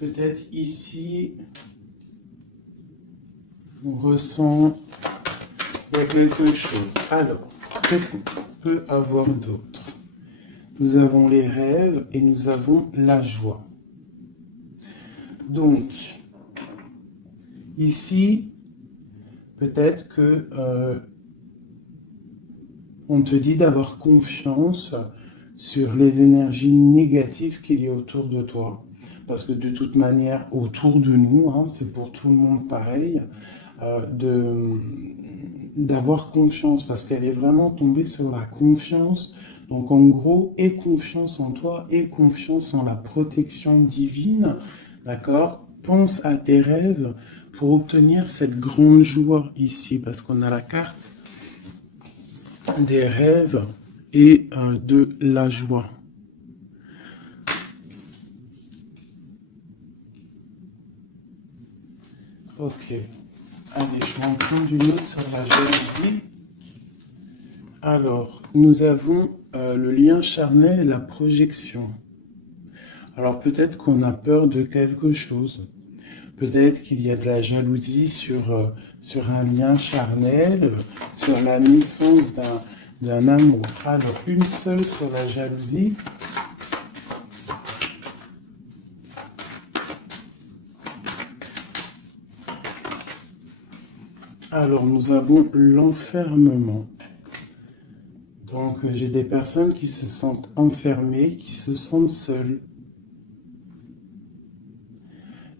peut-être ici, on ressent il y a quelque chose. Alors, qu'est-ce qu'on peut avoir d'autre? Nous avons les rêves et nous avons la joie. Donc, ici, peut-être que on te dit d'avoir confiance sur les énergies négatives qu'il y a autour de toi. Parce que de toute manière, autour de nous, hein, c'est pour tout le monde pareil, d'avoir confiance, parce qu'elle est vraiment tombée sur la confiance. Donc en gros, aie confiance en toi, aie confiance en la protection divine, d'accord? Pense à tes rêves pour obtenir cette grande joie ici, parce qu'on a la carte des rêves et de la joie. Ok. Allez, je vais en prendre une autre sur la jalousie. Alors, nous avons le lien charnel et la projection. Alors, peut-être qu'on a peur de quelque chose. Peut-être qu'il y a de la jalousie sur un lien charnel, sur la naissance d'un amour. Alors, une seule sur la jalousie. Alors, nous avons l'enfermement. Donc, j'ai des personnes qui se sentent enfermées, qui se sentent seules.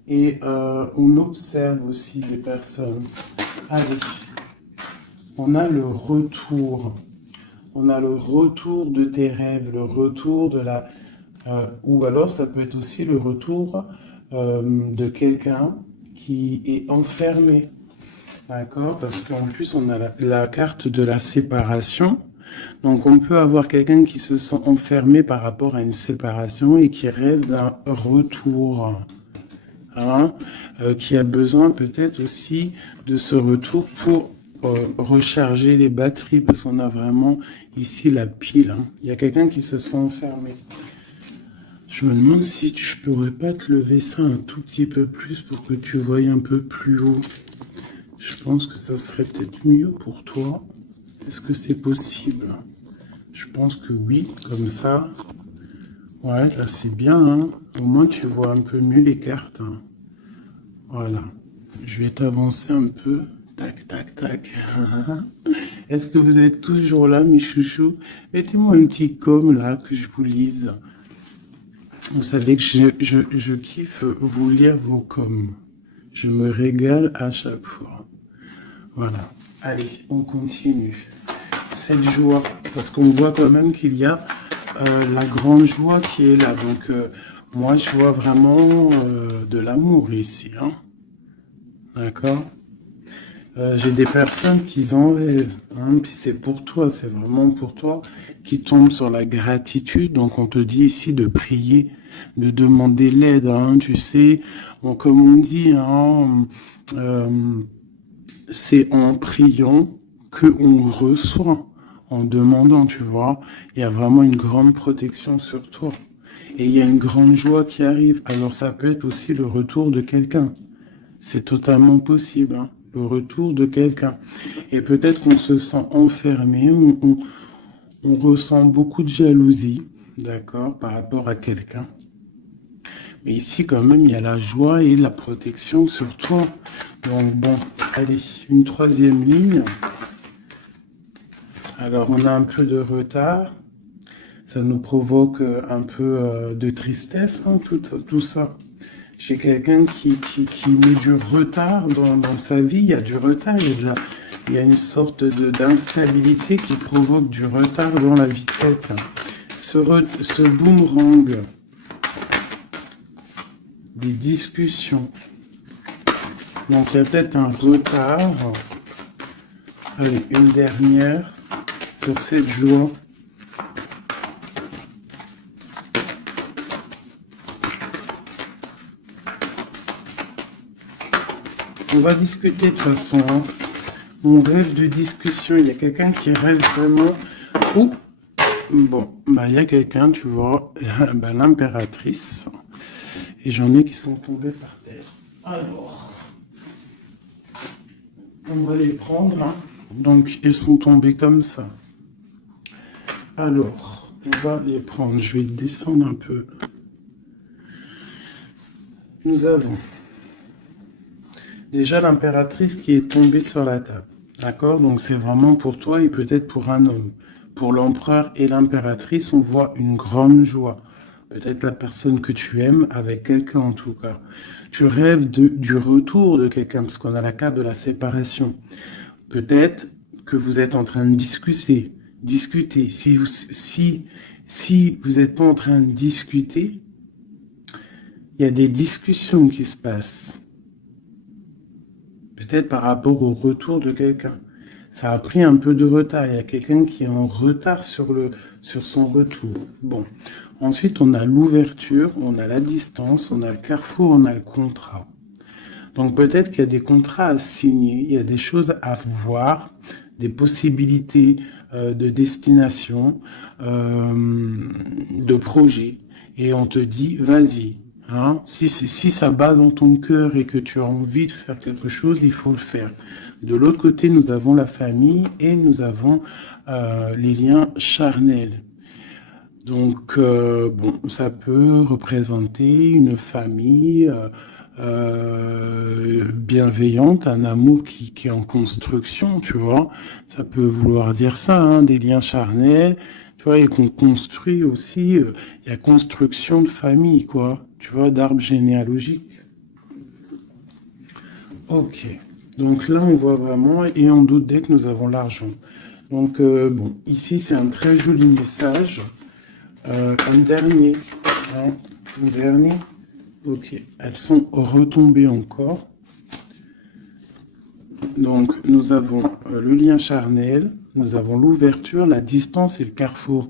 Et on observe aussi des personnes. Allez, on a le retour. On a le retour de tes rêves, le retour de la... ou alors, ça peut être aussi le retour de quelqu'un qui est enfermé. D'accord? Parce qu'en plus, on a la carte de la séparation. Donc, on peut avoir quelqu'un qui se sent enfermé par rapport à une séparation et qui rêve d'un retour. Hein, qui a besoin peut-être aussi de ce retour pour recharger les batteries, parce qu'on a vraiment ici la pile. Hein. Il y a quelqu'un qui se sent enfermé. Je me demande si je pourrais pas te lever ça un tout petit peu plus pour que tu voyes un peu plus haut. Je pense que ça serait peut-être mieux pour toi. Est-ce que c'est possible? Je pense que oui, comme ça. Ouais, là c'est bien. Hein. Au moins tu vois un peu mieux les cartes. Hein. Voilà. Je vais t'avancer un peu. Tac, tac, tac. Est-ce que vous êtes toujours là, mes chouchous? Mettez-moi un petit com là, que je vous lise. Vous savez que je kiffe vous lire vos coms. Je me régale à chaque fois. Voilà. Allez, on continue. Cette joie, parce qu'on voit quand même qu'il y a la grande joie qui est là. Donc, moi, je vois vraiment de l'amour ici. Hein. D'accord? J'ai des personnes qui en rêvent. Hein, puis c'est pour toi, c'est vraiment pour toi, qui tombent sur la gratitude. Donc, on te dit ici de prier, de demander l'aide. Hein, tu sais, comme on dit, hein, c'est en priant qu'on reçoit, en demandant, tu vois. Il y a vraiment une grande protection sur toi. Et il y a une grande joie qui arrive. Alors ça peut être aussi le retour de quelqu'un. C'est totalement possible, hein, le retour de quelqu'un. Et peut-être qu'on se sent enfermé, on ressent beaucoup de jalousie, d'accord, par rapport à quelqu'un. Mais ici, quand même, il y a la joie et la protection sur toi. Donc, bon, allez, une troisième ligne. Alors, on a un peu de retard. Ça nous provoque un peu de tristesse, hein, tout ça. J'ai quelqu'un qui met du retard dans sa vie. Il y a du retard, il y a une sorte d'instabilité qui provoque du retard dans la vie de quelqu'un. Ce boomerang, des discussions. Donc il y a peut-être un retard. Allez, une dernière sur cette joie. On va discuter de toute façon. Hein. On rêve de discussion. Il y a quelqu'un qui rêve vraiment. Oh, bon, bah il y a quelqu'un, tu vois, bah, l'impératrice. Et j'en ai qui sont tombés par terre. Alors, on va les prendre. Hein. Donc, ils sont tombés comme ça. Alors, on va les prendre. Je vais descendre un peu. Nous avons déjà l'impératrice qui est tombée sur la table. D'accord? Donc, c'est vraiment pour toi et peut-être pour un homme. Pour l'empereur et l'impératrice, on voit une grande joie. Peut-être la personne que tu aimes avec quelqu'un en tout cas. Tu rêves du retour de quelqu'un parce qu'on a la carte de la séparation. Peut-être que vous êtes en train de discuter. Si vous n'êtes pas en train de discuter, il y a des discussions qui se passent. Peut-être par rapport au retour de quelqu'un. Ça a pris un peu de retard. Il y a quelqu'un qui est en retard sur son retour. Bon. Ensuite, on a l'ouverture, on a la distance, on a le carrefour, on a le contrat. Donc peut-être qu'il y a des contrats à signer, il y a des choses à voir, des possibilités de destination, de projet. Et on te dit, vas-y. Hein, si ça bat dans ton cœur et que tu as envie de faire quelque chose, il faut le faire. De l'autre côté, nous avons la famille et nous avons les liens charnels. Donc, bon, ça peut représenter une famille bienveillante, un amour qui est en construction, tu vois. Ça peut vouloir dire ça, hein, des liens charnels, tu vois, et qu'on construit aussi, il y a construction de famille, quoi, tu vois, d'arbre généalogique. Ok, donc là, on voit vraiment, et en d'autres decks, nous avons l'argent. Donc, bon, ici, c'est un très joli message. Un dernier, hein, un dernier. Ok, elles sont retombées encore. Donc, nous avons le lien charnel, nous avons l'ouverture, la distance et le carrefour.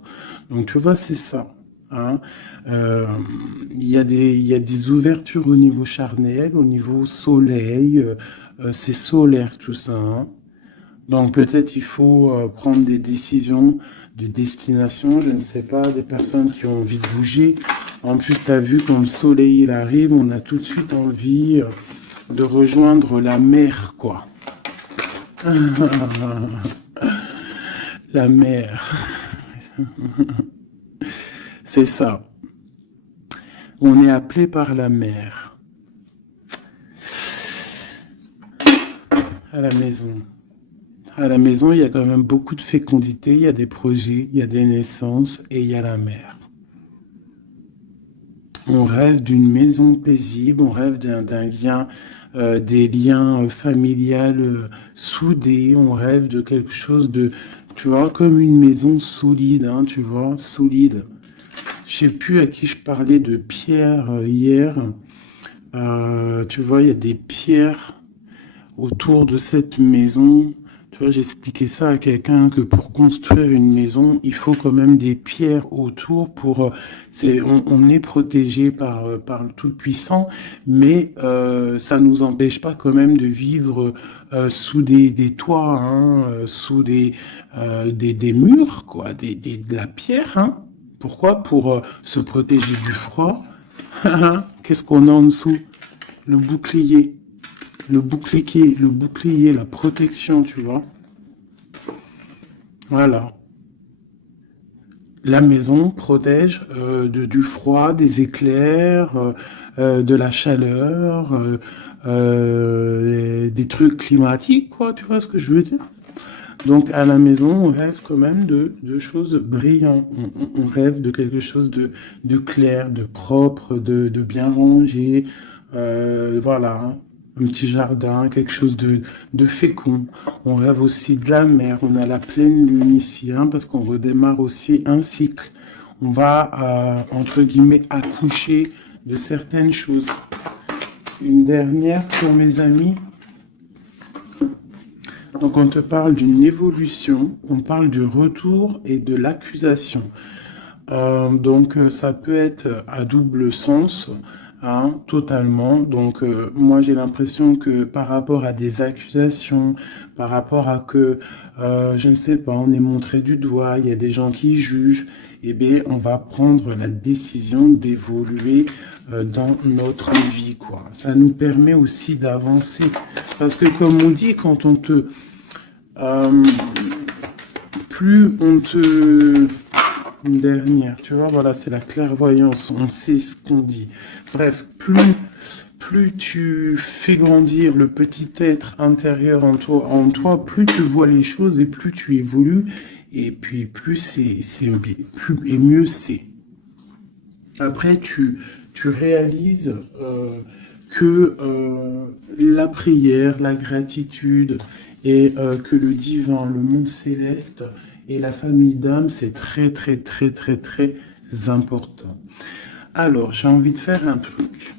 Donc, tu vois, c'est ça. Hein. Il y a des ouvertures au niveau charnel, au niveau soleil. C'est solaire tout ça. Hein. Donc, peut-être il faut prendre des décisions de destination, je ne sais pas, des personnes qui ont envie de bouger. En plus, tu as vu quand le soleil il arrive, on a tout de suite envie de rejoindre la mer, quoi. La mer. C'est ça. On est appelé par la mer. À la maison. À la maison, il y a quand même beaucoup de fécondité, il y a des projets, il y a des naissances et il y a la mer. On rêve d'une maison paisible, on rêve d'un lien, des liens familiales soudés, on rêve de quelque chose de, tu vois, comme une maison solide, hein, tu vois, solide. Je sais plus à qui je parlais de pierre hier. Tu vois, il y a des pierres autour de cette maison. Tu vois, j'expliquais ça à quelqu'un que pour construire une maison, il faut quand même des pierres autour pour. On est protégé par le Tout-Puissant, mais ça nous empêche pas quand même de vivre sous des toits, hein, sous des murs, quoi, de la pierre. Hein. Pourquoi? Pour se protéger du froid. Qu'est-ce qu'on a en dessous? Le bouclier. Le bouclier, la protection, tu vois. Voilà. La maison protège du froid, des éclairs, de la chaleur, des trucs climatiques, quoi. Tu vois ce que je veux dire? Donc, à la maison, on rêve quand même de choses brillantes. On rêve de quelque chose de clair, de propre, de bien rangé. Voilà. Hein. Un petit jardin, quelque chose de fécond. On rêve aussi de la mer. On a la pleine lune ici, hein, parce qu'on redémarre aussi un cycle. On va, entre guillemets, accoucher de certaines choses. Une dernière pour mes amis. Donc on te parle d'une évolution, on parle du retour et de l'accusation. Donc ça peut être à double sens. hein, totalement. Donc, moi, j'ai l'impression que par rapport à des accusations, par rapport à que, je ne sais pas, on est montré du doigt, il y a des gens qui jugent, eh bien, on va prendre la décision d'évoluer dans notre vie, quoi. Ça nous permet aussi d'avancer. Parce que, comme on dit, quand on te... euh, plus on te... Une dernière, tu vois, voilà, c'est la clairvoyance, on sait ce qu'on dit. Bref, plus tu fais grandir le petit être intérieur en toi, plus tu vois les choses et plus tu évolues, et puis plus plus et mieux c'est. Après, tu réalises que la prière, la gratitude et que le divin, le monde céleste et la famille d'âme, c'est très, très, très, très, très important. Alors, j'ai envie de faire un truc.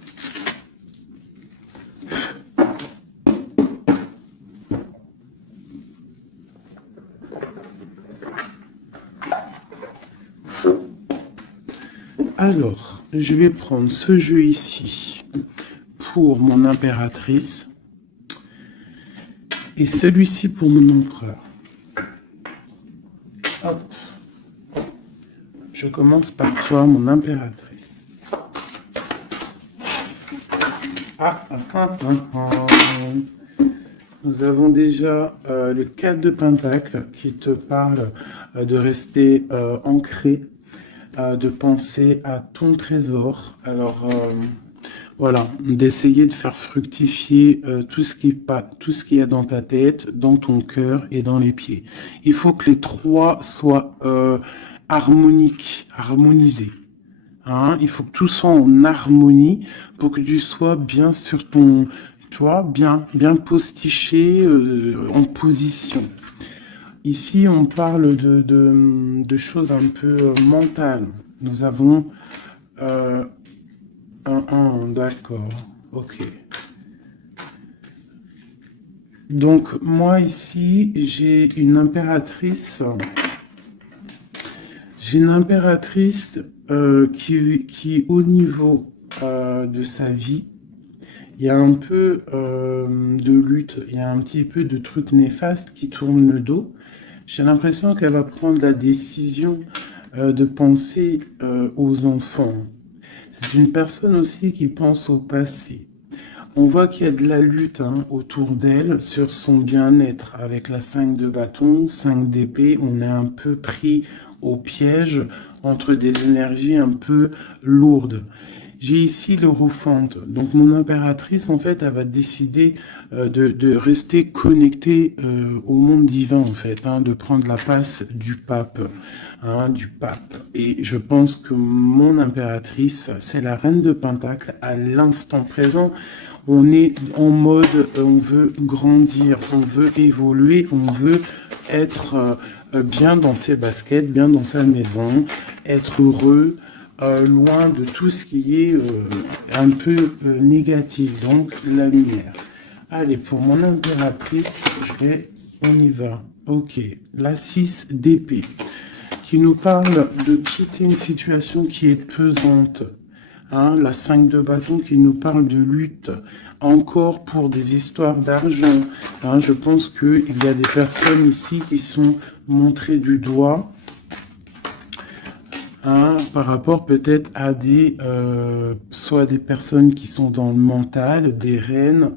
Alors, je vais prendre ce jeu ici pour mon impératrice et celui-ci pour mon empereur. Hop. Je commence par toi, mon impératrice. Nous avons déjà le 4 de Pentacle qui te parle de rester ancré, de penser à ton trésor. Alors, voilà, d'essayer de faire fructifier tout ce qui est dans ta tête, dans ton cœur et dans les pieds. Il faut que les trois soient harmonisés. Hein, il faut que tout soit en harmonie pour que tu sois bien sur ton, tu vois, bien postiché en position. Ici, on parle de choses un peu mentales. Nous avons d'accord, ok. Donc, moi ici, j'ai une impératrice. J'ai une impératrice qui, au niveau de sa vie, il y a un peu de lutte, il y a un petit peu de trucs néfastes qui tournent le dos. J'ai l'impression qu'elle va prendre la décision de penser aux enfants. C'est une personne aussi qui pense au passé. On voit qu'il y a de la lutte hein, autour d'elle sur son bien-être. Avec la 5 de bâton, 5 d'épée, on est un peu pris au piège entre des énergies un peu lourdes. J'ai ici l'Europhante. Donc mon impératrice, en fait, elle va décider de rester connectée au monde divin, en fait, hein, de prendre la place du pape, hein, du pape. Et je pense que mon impératrice, c'est la reine de Pentacle à l'instant présent. On est en mode, on veut grandir, on veut évoluer, on veut être bien dans ses baskets, bien dans sa maison, être heureux, loin de tout ce qui est un peu négatif, donc la lumière. Allez, pour mon impératrice, on y va. Ok, la 6 d'épée, qui nous parle de quitter une situation qui est pesante. Hein, la 5 de bâton qui nous parle de lutte, encore pour des histoires d'argent. Hein, je pense qu'il y a des personnes ici qui sont montrées du doigt hein, par rapport peut-être à soit des personnes qui sont dans le mental, des reines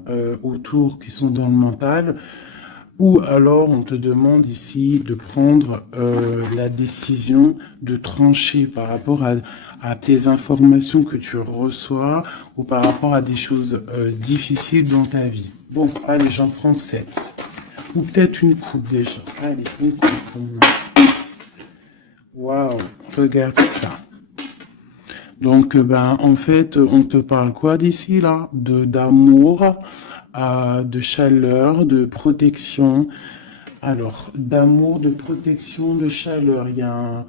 autour qui sont dans le mental, ou alors on te demande ici de prendre la décision de trancher par rapport à tes informations que tu reçois ou par rapport à des choses difficiles dans ta vie. Bon, allez, j'en prends 7. Ou peut-être une coupe déjà. Allez, une coupe pour moi. Waouh, regarde ça. Donc, ben, en fait, on te parle quoi d'ici là? D'amour, de chaleur, de protection. Alors, d'amour, de protection, de chaleur. Il y a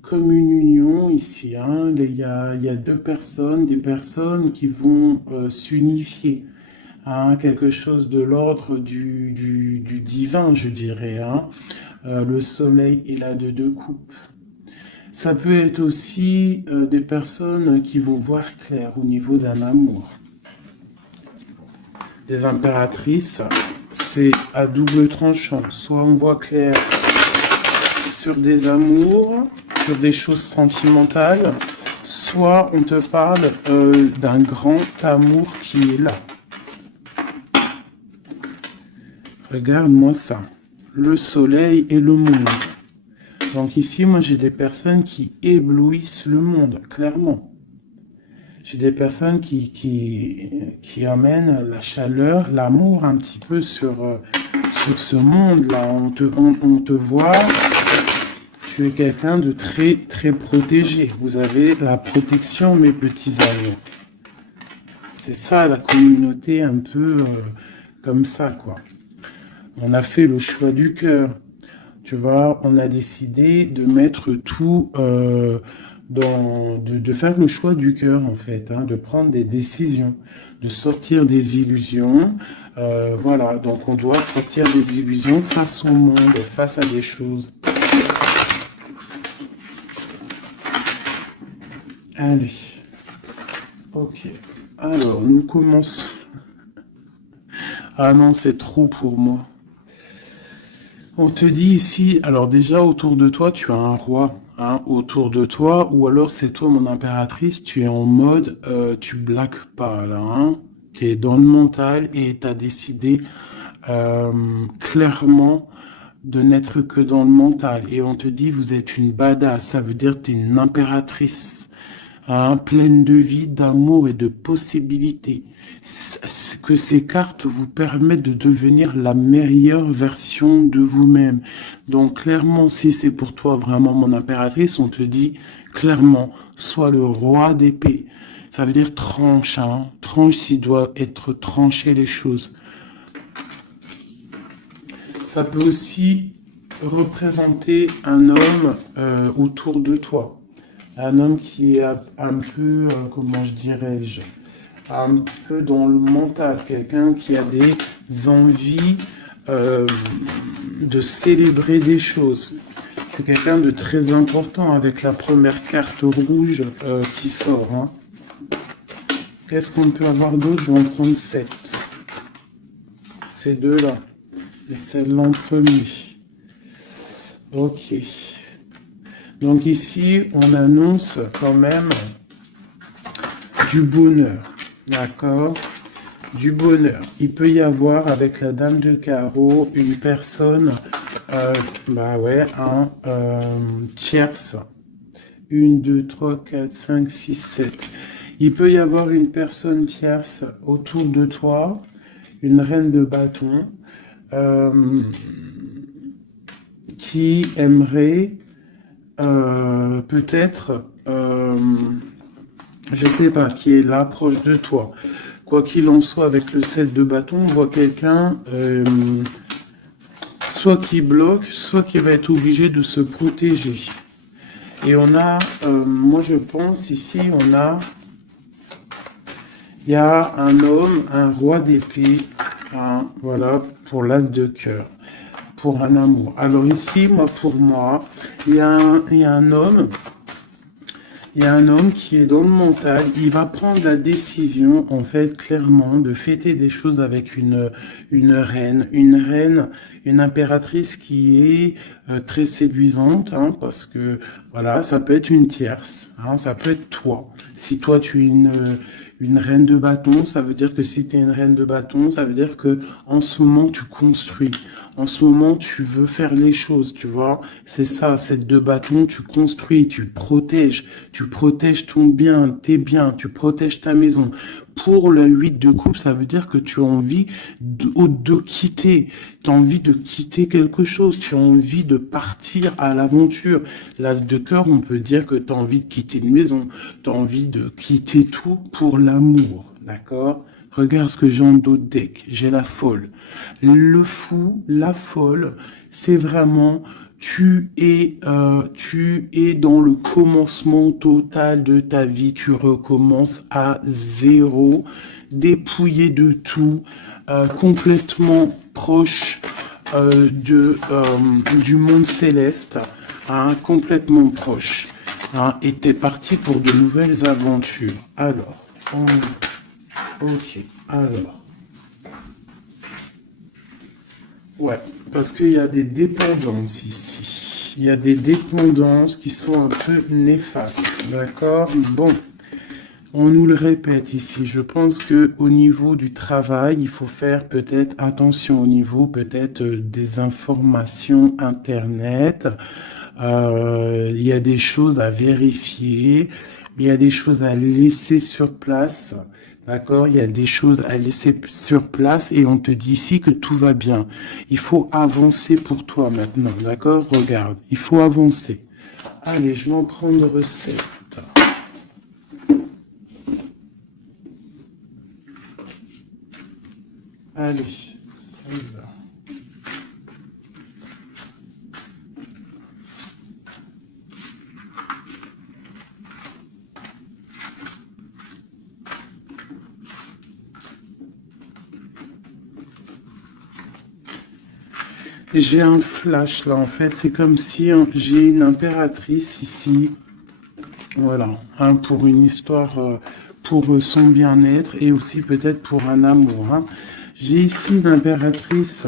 comme une union ici. Hein. Il y a deux personnes, des personnes qui vont s'unifier. Hein, quelque chose de l'ordre du divin, je dirais. Hein. Le soleil est là de deux coupes. Ça peut être aussi des personnes qui vont voir clair au niveau d'un amour. Des impératrices, c'est à double tranchant. Soit on voit clair sur des amours, sur des choses sentimentales, soit on te parle d'un grand amour qui est là. Regarde-moi ça. Le soleil et le monde. Donc ici, moi, j'ai des personnes qui éblouissent le monde, clairement. J'ai des personnes qui amènent la chaleur, l'amour un petit peu sur ce monde-là. On te voit, tu es quelqu'un de très, très protégé. Vous avez la protection, mes petits amours. C'est ça, la communauté un peu comme ça, quoi. On a fait le choix du cœur. Tu vois, on a décidé de mettre tout de faire le choix du cœur, en fait, hein, de prendre des décisions, de sortir des illusions. Voilà, donc on doit sortir des illusions face au monde, face à des choses. Allez. Ok. Alors, nous commençons. Ah non, c'est trop pour moi. On te dit ici, alors déjà autour de toi, tu as un roi, hein, autour de toi, ou alors c'est toi mon impératrice, tu es en mode, tu blagues pas là, hein, tu es dans le mental et tu as décidé clairement de n'être que dans le mental. Et on te dit, vous êtes une badass, ça veut dire que tu es une impératrice. Hein, pleine de vie, d'amour et de possibilités. Que ces cartes vous permettent de devenir la meilleure version de vous-même. Donc clairement, si c'est pour toi vraiment mon impératrice, on te dit clairement, sois le roi d'épée. Ça veut dire tranche, hein, tranche s'il doit être tranché les choses. Ça peut aussi représenter un homme autour de toi. Un homme qui est un peu, comment je dirais-je, un peu dans le mental, quelqu'un qui a des envies de célébrer des choses. C'est quelqu'un de très important avec la première carte rouge qui sort. Hein. Qu'est-ce qu'on peut avoir d'autre? Je vais en prendre 7. Ces deux-là. Et celle-là en premier. Ok. Donc ici, on annonce quand même du bonheur, d'accord? Du bonheur. Il peut y avoir avec la dame de carreau une personne, un tierce. 1, 2, 3, 4, 5, 6, 7. Il peut y avoir une personne tierce autour de toi, une reine de bâton, qui aimerait peut-être, je sais pas, qui est là proche de toi. Quoi qu'il en soit, avec le 7 de bâton, on voit quelqu'un soit qui bloque, soit qui va être obligé de se protéger. Et on a, moi je pense ici, il y a un homme, un roi d'épée, hein, voilà, pour l'as de cœur. Pour un amour. Alors ici, pour moi, il y a un homme qui est dans le mental. Il va prendre la décision, en fait, clairement, de fêter des choses avec une reine, une impératrice qui est très séduisante, hein, parce que voilà, ça peut être une tierce, hein, ça peut être toi. Si toi tu es une reine de bâton, ça veut dire que si tu es une reine de bâton, ça veut dire que en ce moment tu construis. En ce moment, tu veux faire les choses, tu vois. C'est ça, cette de bâton, tu construis, tu protèges ton bien, tes biens, tu protèges ta maison. Pour le 8 de coupe, ça veut dire que tu as envie de quitter. Tu as envie de quitter quelque chose. Tu as envie de partir à l'aventure. L'as de cœur, on peut dire que tu as envie de quitter une maison. Tu as envie de quitter tout pour l'amour. D'accord? Regarde ce que j'ai en dos de deck. J'ai la folle. Le fou, la folle, c'est vraiment... Tu es dans le commencement total de ta vie. Tu recommences à zéro, dépouillé de tout, complètement proche du monde céleste, hein, complètement proche. Hein, et t'es parti pour de nouvelles aventures. Alors, ok, alors. Ouais, parce qu'il y a des dépendances ici. Il y a des dépendances qui sont un peu néfastes, d'accord? Bon, on nous le répète ici. Je pense que au niveau du travail, il faut faire peut-être attention au niveau peut-être des informations Internet. Il y a des choses à vérifier. Il y a des choses à laisser sur place. D'accord? Il y a des choses à laisser sur place et on te dit ici que tout va bien. Il faut avancer pour toi maintenant. D'accord? Regarde, il faut avancer. Allez, je vais en prendre recette. Allez, ça y va. J'ai un flash là, en fait. C'est comme si j'ai une impératrice ici. Voilà, hein, pour une histoire, pour son bien-être et aussi peut-être pour un amour. Hein. J'ai ici l'impératrice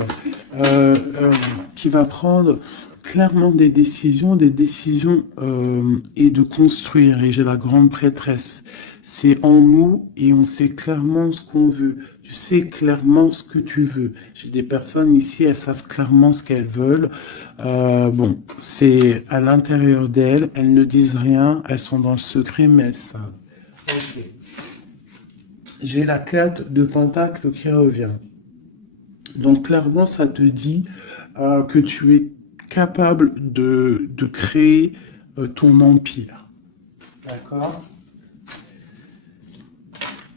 qui va prendre clairement des décisions et de construire. Et j'ai la grande prêtresse. C'est en nous et on sait clairement ce qu'on veut. Tu sais clairement ce que tu veux. J'ai des personnes ici, elles savent clairement ce qu'elles veulent. Bon, c'est à l'intérieur d'elles. Elles ne disent rien. Elles sont dans le secret, mais elles savent. Ok. J'ai la 4 de Pentacle qui revient. Donc clairement, ça te dit que tu es capable de créer ton empire. D'accord?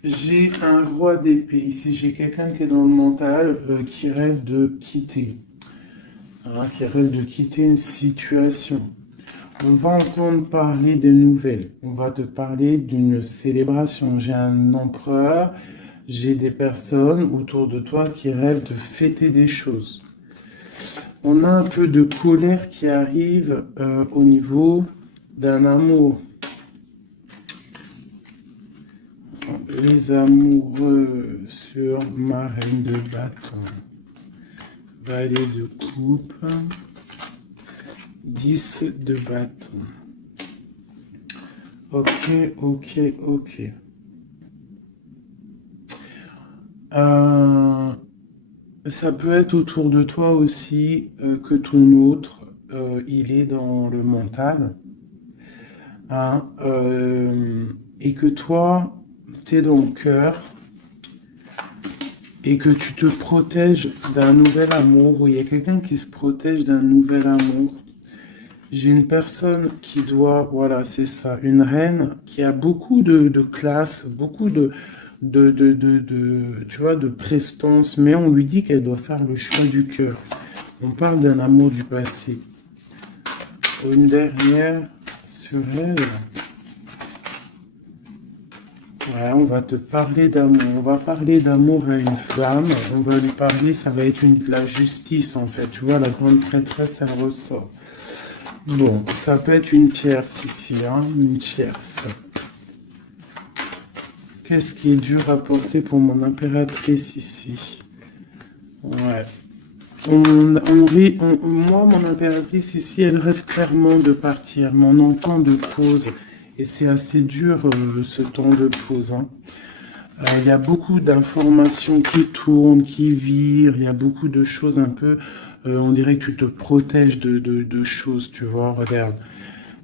J'ai un roi d'épée. Ici, j'ai quelqu'un qui est dans le mental, qui rêve de quitter. Hein, qui rêve de quitter une situation. On va entendre parler des nouvelles. On va te parler d'une célébration. J'ai un empereur. J'ai des personnes autour de toi qui rêvent de fêter des choses. On a un peu de colère qui arrive au niveau d'un amour. Les amoureux sur ma reine de bâton. Valet de coupe. 10 de bâton. Ok, ok, ok. Ça peut être autour de toi aussi que ton autre, il est dans le mental. Hein, et que toi, tu es dans le cœur. Et que tu te protèges d'un nouvel amour. Ou il y a quelqu'un qui se protège d'un nouvel amour. J'ai une personne qui doit, voilà, c'est ça, une reine qui a beaucoup de classe, beaucoup tu vois, de prestance, mais on lui dit qu'elle doit faire le choix du cœur. On parle d'un amour du passé. Une dernière sur elle. Ouais, on va te parler d'amour. On va parler d'amour à une femme. On va lui parler, ça va être la justice en fait. Tu vois, la grande prêtresse, elle ressort. Bon, ça peut être une tierce ici, hein, une tierce. Qu'est-ce qui est dur à porter pour mon impératrice ici? Ouais. Moi, mon impératrice ici, elle rêve clairement de partir, mais on entend de pause. Et c'est assez dur, ce temps de pause. Hein. Il y a beaucoup d'informations qui tournent, qui virent. Il y a beaucoup de choses un peu... on dirait que tu te protèges de choses, tu vois, regarde.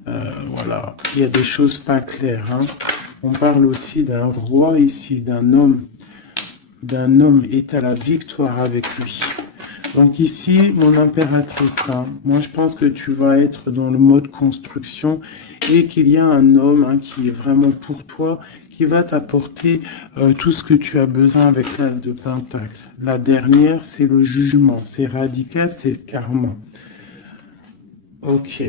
Voilà, il y a des choses pas claires. Hein. On parle aussi d'un roi ici, d'un homme. D'un homme est à la victoire avec lui. Donc ici, mon impératrice, hein, moi je pense que tu vas être dans le mode construction et qu'il y a un homme hein, qui est vraiment pour toi, qui va t'apporter tout ce que tu as besoin avec l'as de pentacle. La dernière, c'est le jugement, c'est radical, c'est le karma. Ok,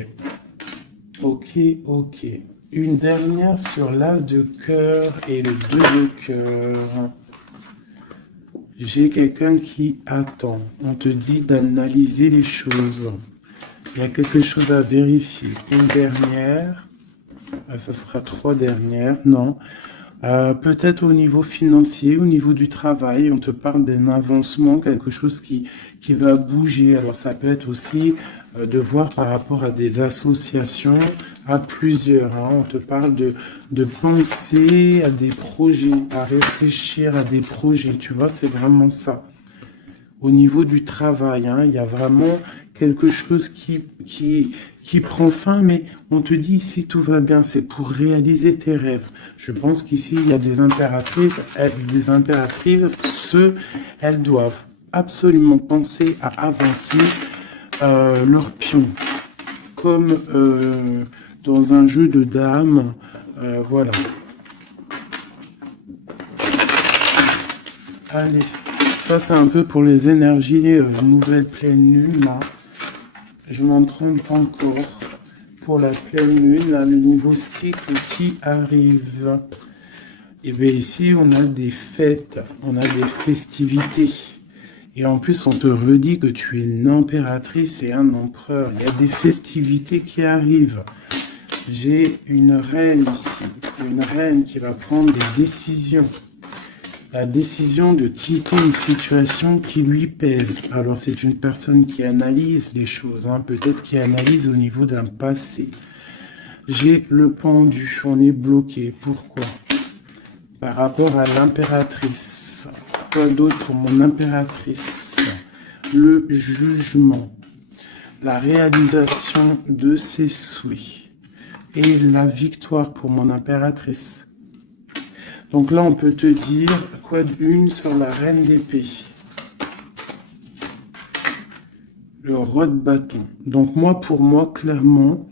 ok, ok. Une dernière sur l'as de cœur et le 2 de cœur. J'ai quelqu'un qui attend. On te dit d'analyser les choses. Il y a quelque chose à vérifier. Une dernière. Ça sera 3 dernières, non. Peut-être au niveau financier, au niveau du travail, on te parle d'un avancement, quelque chose qui va bouger. Alors ça peut être aussi de voir par rapport à des associations, à plusieurs, hein. On te parle de penser à des projets, à réfléchir à des projets, tu vois, c'est vraiment ça. Au niveau du travail, hein, il y a vraiment quelque chose qui prend fin, mais on te dit ici tout va bien, c'est pour réaliser tes rêves. Je pense qu'ici il y a des impératrices, elles doivent absolument penser à avancer leur pion, comme dans un jeu de dames, voilà. Allez, ça c'est un peu pour les énergies nouvelle pleine lune là. Je m'en trompe encore pour la pleine lune, là, le nouveau cycle qui arrive. Et bien ici on a des fêtes, on a des festivités. Et en plus on te redit que tu es une impératrice et un empereur. Il y a des festivités qui arrivent. J'ai une reine ici, une reine qui va prendre des décisions. La décision de quitter une situation qui lui pèse. Alors c'est une personne qui analyse les choses, hein, peut-être qui analyse au niveau d'un passé. J'ai le pendu, on est bloqué. Pourquoi? Par rapport à l'impératrice. Quoi d'autre pour mon impératrice? Le jugement. La réalisation de ses souhaits. Et la victoire pour mon impératrice. Donc là, on peut te dire quoi d'une sur la reine d'épée. Le roi de bâton. Donc moi, pour moi, clairement,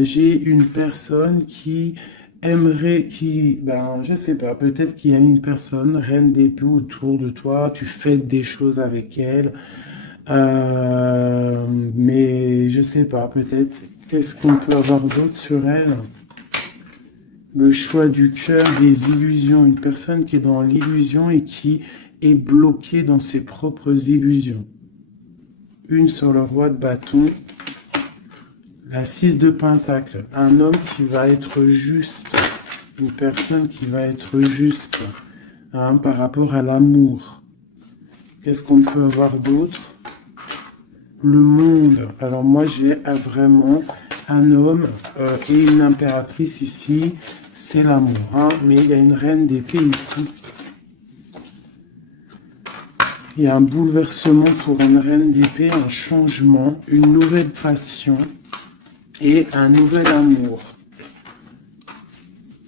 j'ai une personne qui aimerait, je sais pas, peut-être qu'il y a une personne, reine d'épée autour de toi, tu fais des choses avec elle, mais je sais pas, peut-être, qu'est-ce qu'on peut avoir d'autre sur elle? Le choix du cœur, les illusions. Une personne qui est dans l'illusion et qui est bloquée dans ses propres illusions. Une sur le roi de bâton. La 6 de pentacle. Un homme qui va être juste. Une personne qui va être juste, hein, par rapport à l'amour. Qu'est-ce qu'on peut avoir d'autre? Le monde. Alors moi j'ai vraiment un homme et une impératrice ici. C'est l'amour, hein, mais il y a une reine d'épée ici. Il y a un bouleversement pour une reine d'épée, un changement, une nouvelle passion et un nouvel amour.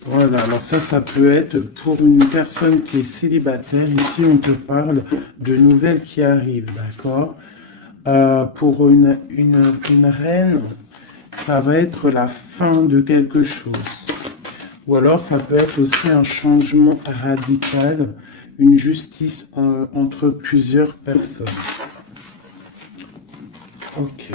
Voilà, alors ça peut être pour une personne qui est célibataire. Ici, on te parle de nouvelles qui arrivent, d'accord? Pour une reine, ça va être la fin de quelque chose. Ou alors, ça peut être aussi un changement radical, une justice entre plusieurs personnes. Ok.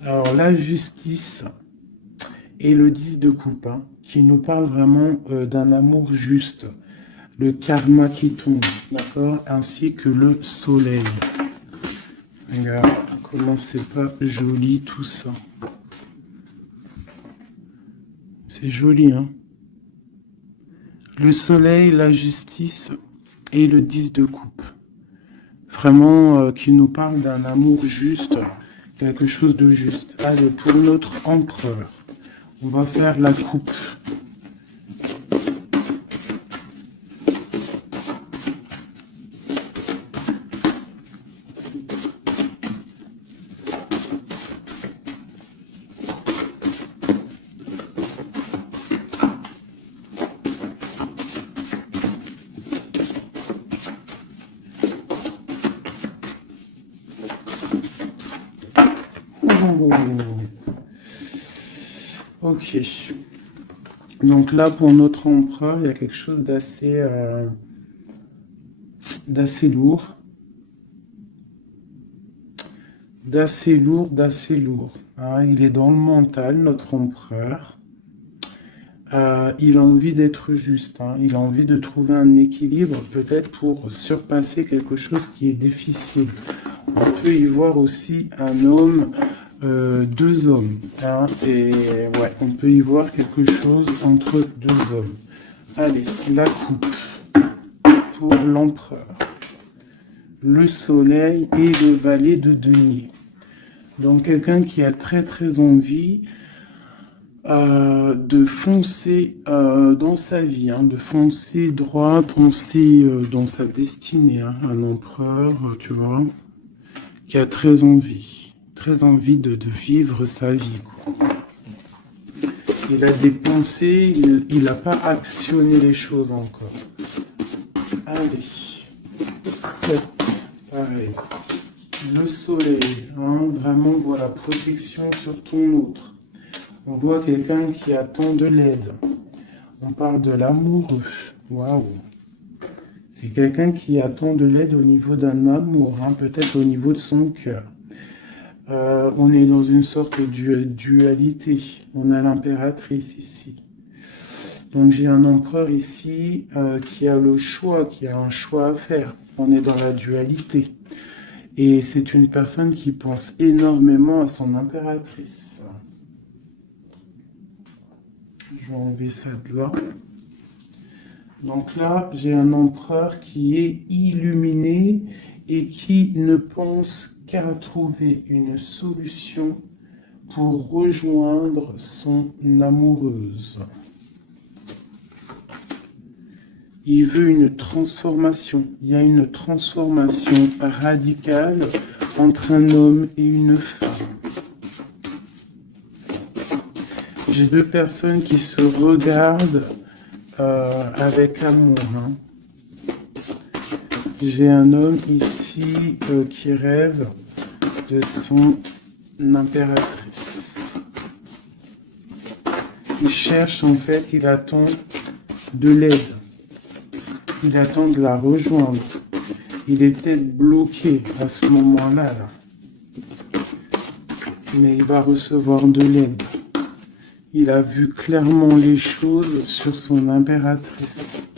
Alors, la justice et le 10 de coupe, hein, qui nous parle vraiment d'un amour juste, le karma qui tombe, d'accord, ainsi que le soleil. Regarde comment c'est pas joli tout ça. C'est joli, hein. Le soleil, la justice et le 10 de coupe. Vraiment qui nous parle d'un amour juste, quelque chose de juste. Allez, pour notre empereur, on va faire la coupe. Ok. Donc là, pour notre empereur, il y a quelque chose d'assez lourd. D'assez lourd. hein, il est dans le mental, notre empereur. Il a envie d'être juste, hein, il a envie de trouver un équilibre, peut-être pour surpasser quelque chose qui est difficile. On peut y voir aussi un homme, deux hommes, hein, et ouais, on peut y voir quelque chose entre deux hommes. Allez, la coupe pour l'empereur, le soleil et le valet de denier. Donc quelqu'un qui a très envie de foncer dans sa vie, hein, de foncer droit dans sa destinée, hein, un empereur, tu vois, qui a très envie de vivre sa vie, quoi. Il a des pensées, il n'a pas actionné les choses encore. Allez, 7, pareil. Le soleil, hein, vraiment, voilà, protection sur ton autre. On voit quelqu'un qui attend de l'aide. On parle de l'amoureux. Waouh. C'est quelqu'un qui attend de l'aide au niveau d'un amour, hein, peut-être au niveau de son cœur. On est dans une sorte de dualité. On a l'impératrice ici. Donc j'ai un empereur ici qui a le choix, qui a un choix à faire. On est dans la dualité. Et c'est une personne qui pense énormément à son impératrice. Je vais enlever ça de là. Donc là, j'ai un empereur qui est illuminé et qui ne pense qu'à trouver une solution pour rejoindre son amoureuse. Il veut une transformation. Il y a une transformation radicale entre un homme et une femme. J'ai deux personnes qui se regardent avec amour. Hein. J'ai un homme ici qui rêve de son impératrice. Il cherche, en fait, il attend de l'aide. Il attend de la rejoindre. Il est peut-être bloqué à ce moment-là. Là. Mais il va recevoir de l'aide. Il a vu clairement les choses sur son impératrice.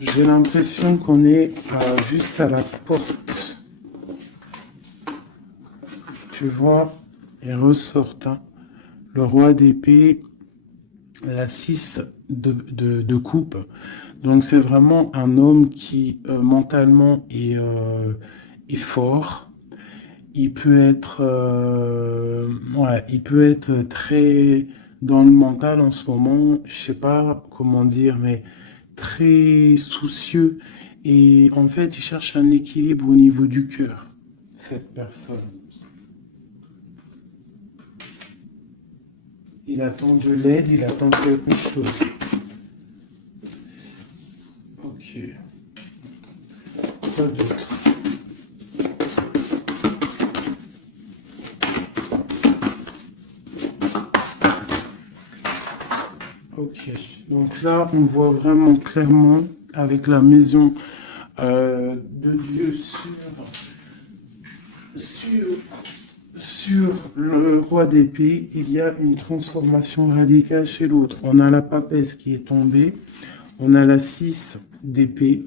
J'ai l'impression qu'on est juste à la porte. Tu vois, il ressort hein, le roi d'épée, la 6 de coupe. Donc c'est vraiment un homme qui mentalement est fort. Il peut être très dans le mental en ce moment, je sais pas comment dire, mais très soucieux. Et en fait, il cherche un équilibre au niveau du cœur, cette personne. Il attend de l'aide, il attend quelque chose. Ok. Quoi d'autre? Ok. Donc là, on voit vraiment clairement avec la maison de Dieu sur le roi d'épée, il y a une transformation radicale chez l'autre. On a la papesse qui est tombée, on a la 6 d'épée.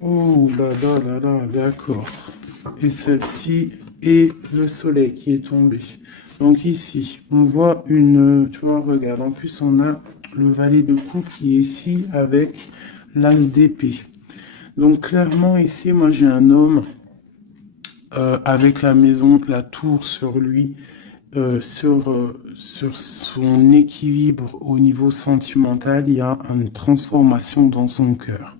Oh là là là là, d'accord. Et celle-ci est le soleil qui est tombé. Donc ici, on voit une... Tu vois, regarde, en plus on a le valet de coupe qui est ici avec l'as d'épée. Donc clairement ici, moi j'ai un homme avec la maison, la tour sur lui, sur son équilibre au niveau sentimental, il y a une transformation dans son cœur.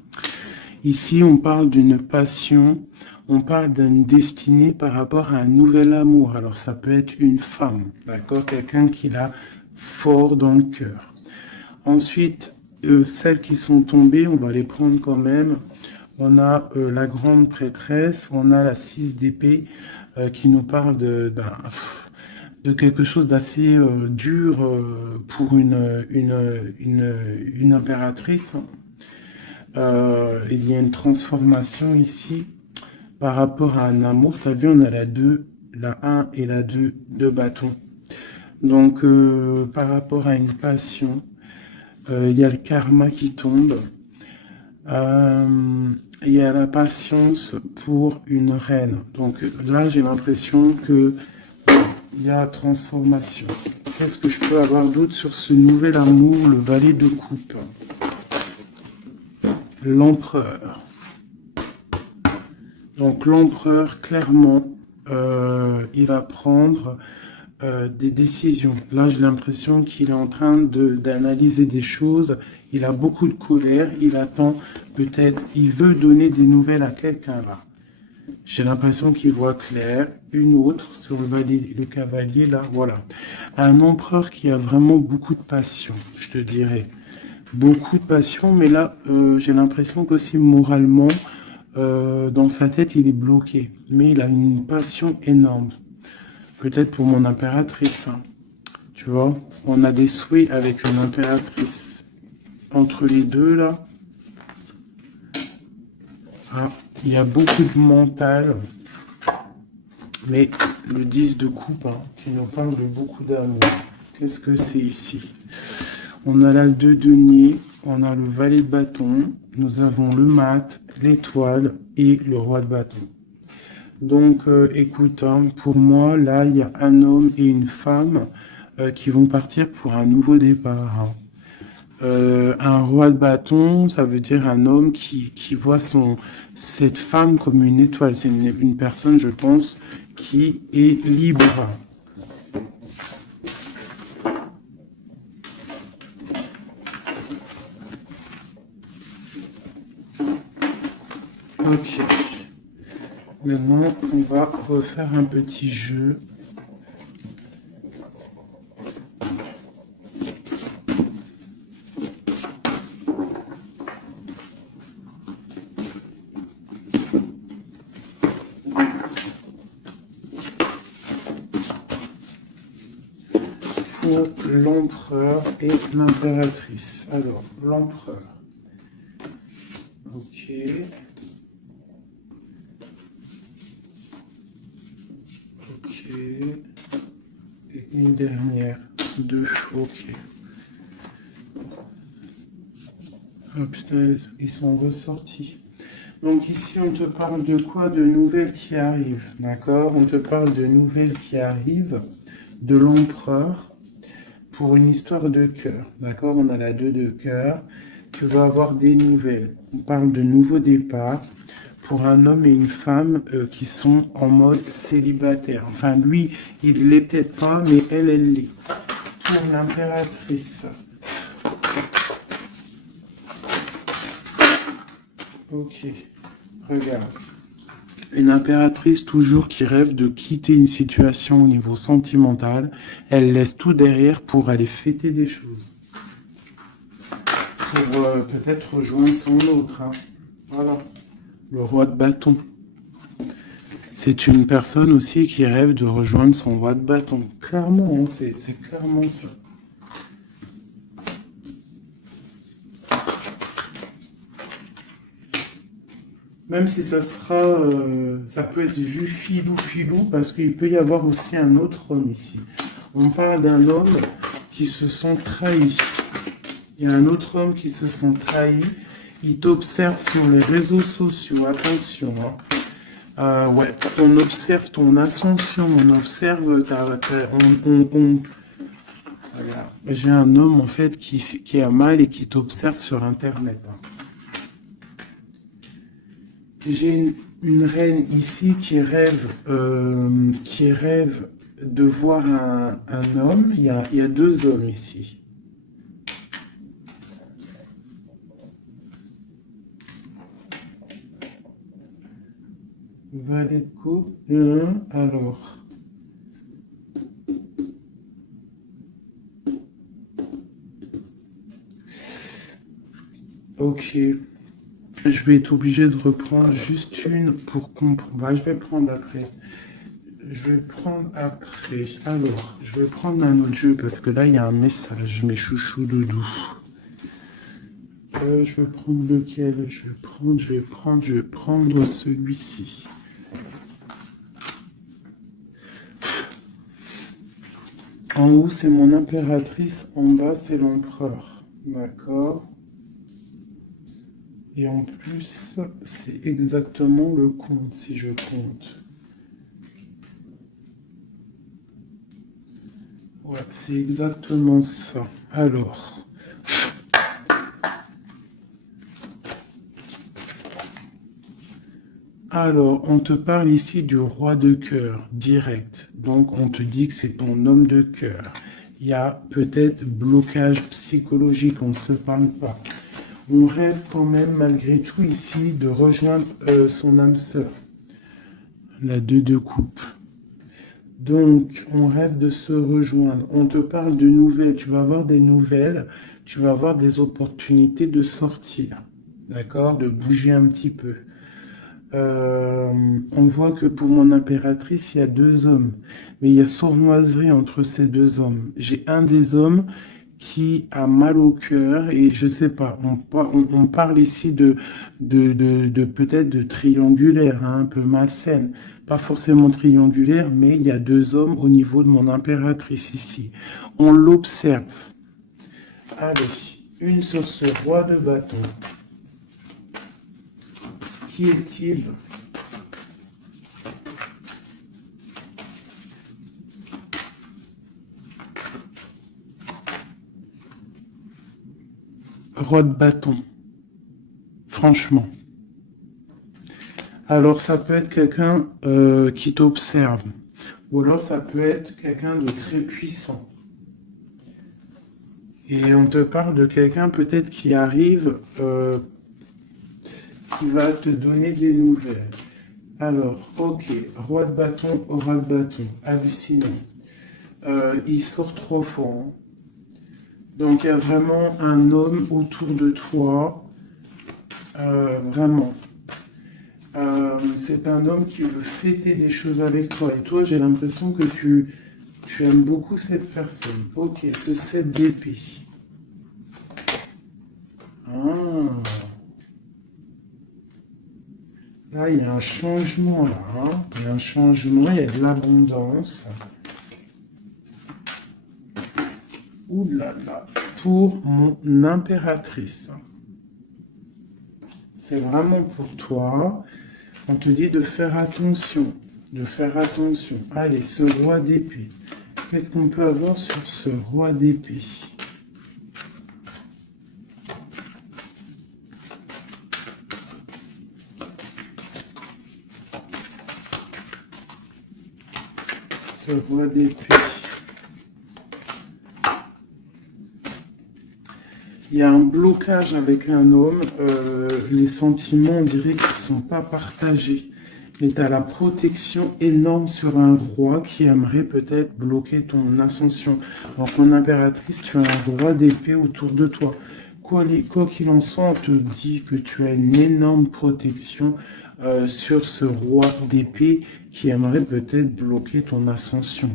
Ici, on parle d'une passion, on parle d'une destinée par rapport à un nouvel amour. Alors, ça peut être une femme, d'accord? Quelqu'un qui l'a fort dans le cœur. Ensuite, celles qui sont tombées, on va les prendre quand même. On a la grande prêtresse, on a la 6 d'épée qui nous parle de quelque chose d'assez dur pour une impératrice. il y a une transformation ici par rapport à un amour. Tu as vu, on a la 2, la 1 et la 2 de bâton. Donc, par rapport à une passion, il y a le karma qui tombe. Il y a la patience pour une reine. Donc là, j'ai l'impression que il y a transformation. Qu'est-ce que je peux avoir d'autre sur ce nouvel amour, le valet de coupe? L'empereur. Donc l'empereur, clairement, il va prendre des décisions. Là, j'ai l'impression qu'il est en train d'analyser des choses. Il a beaucoup de colère. Il attend peut-être, il veut donner des nouvelles à quelqu'un là. J'ai l'impression qu'il voit clair. Une autre sur le cavalier là, voilà. Un empereur qui a vraiment beaucoup de passion, je te dirais. Beaucoup de passion, mais là, j'ai l'impression qu'aussi moralement, dans sa tête, il est bloqué. Mais il a une passion énorme. Peut-être pour mon impératrice, hein. Tu vois, on a des souhaits avec une impératrice. Entre les deux, là, ah, il y a beaucoup de mental. Mais le 10 de coupe, hein, qui nous parle de beaucoup d'amour. Qu'est-ce que c'est ici? On a l'as de denier, on a le valet de bâton, nous avons le mat, l'étoile et le roi de bâton. Donc, écoute, hein, pour moi, là, il y a un homme et une femme qui vont partir pour un nouveau départ, hein. Un roi de bâton, ça veut dire un homme qui voit cette femme comme une étoile. C'est une personne, je pense, qui est libre. Ok. Maintenant, on va refaire un petit jeu. Pour l'empereur et l'impératrice. Alors, l'empereur. Ok. Ok. Et une dernière. 2. Ok. Oh putain, ils sont ressortis. Donc ici, on te parle de quoi? De nouvelles qui arrivent. D'accord? On te parle de nouvelles qui arrivent. De l'empereur. Pour une histoire de cœur. D'accord? On a la 2 de cœur. Tu vas avoir des nouvelles. On parle de nouveaux départs. Pour un homme et une femme qui sont en mode célibataire. Enfin, lui, il l'est peut-être pas, mais elle l'est. Pour l'impératrice. Ok, regarde. Une impératrice toujours qui rêve de quitter une situation au niveau sentimental. Elle laisse tout derrière pour aller fêter des choses. Pour peut-être rejoindre son autre, hein. Voilà. Le roi de bâton. C'est une personne aussi qui rêve de rejoindre son roi de bâton. Clairement, hein, c'est clairement ça. Même si ça sera, ça peut être vu filou, parce qu'il peut y avoir aussi un autre homme ici. On parle d'un homme qui se sent trahi. Il y a un autre homme qui se sent trahi. Il t'observe sur les réseaux sociaux. Attention, hein. Ouais, on observe ton ascension, on observe Voilà. J'ai un homme en fait qui a mal et qui t'observe sur Internet, hein. J'ai une reine ici qui rêve de voir un homme. Il y a 2 hommes ici. Valet de coupe. Alors. Ok. Je vais être obligé de reprendre juste une pour comprendre. Bah, je vais prendre après. Alors, je vais prendre un autre jeu parce que là, il y a un message, mes chouchous doudous. Je vais prendre lequel? Je vais prendre celui-ci. En haut, c'est mon impératrice. En bas, c'est l'empereur. D'accord? Et en plus, c'est exactement le compte, si je compte. Ouais, c'est exactement ça. Alors, on te parle ici du roi de cœur, direct. Donc, on te dit que c'est ton homme de cœur. Il y a peut-être blocage psychologique, on ne se parle pas. On rêve quand même, malgré tout, ici, de rejoindre son âme sœur. La 2 de coupe. Donc, on rêve de se rejoindre. On te parle de nouvelles. Tu vas avoir des nouvelles. Tu vas avoir des opportunités de sortir. D'accord? De bouger un petit peu. On voit que pour mon impératrice, il y a 2 hommes. Mais il y a sournoiserie entre ces 2 hommes. J'ai un des hommes qui a mal au cœur et je sais pas, on parle ici de peut-être de triangulaire, hein, un peu malsaine. Pas forcément triangulaire, mais il y a 2 hommes au niveau de mon impératrice ici. On l'observe. Allez, une sur ce roi de bâton. Qui est-il? Roi de bâton. Franchement. Alors, ça peut être quelqu'un qui t'observe. Ou alors, ça peut être quelqu'un de très puissant. Et on te parle de quelqu'un peut-être qui arrive, qui va te donner des nouvelles. Alors, ok, roi de bâton, aura de bâton, hallucinant. Il sort trop fort. Hein. Donc, il y a vraiment un homme autour de toi. Vraiment. C'est un homme qui veut fêter des choses avec toi. Et toi, j'ai l'impression que tu aimes beaucoup cette personne. Ok, ce 7 d'épée. Ah. Là, il y a un changement, là. Hein. Il y a un changement, il y a de l'abondance. Ouh là là. Pour mon impératrice. C'est vraiment pour toi. On te dit de faire attention. De faire attention. Allez, ce roi d'épée. Qu'est-ce qu'on peut avoir sur ce roi d'épée? Ce roi d'épée. Il y a un blocage avec un homme. Les sentiments, on dirait qu'ils ne sont pas partagés. Mais tu as la protection énorme sur un roi qui aimerait peut-être bloquer ton ascension. Donc, mon impératrice, tu as un roi d'épée autour de toi. Quoi qu'il en soit, on te dit que tu as une énorme protection sur ce roi d'épée qui aimerait peut-être bloquer ton ascension.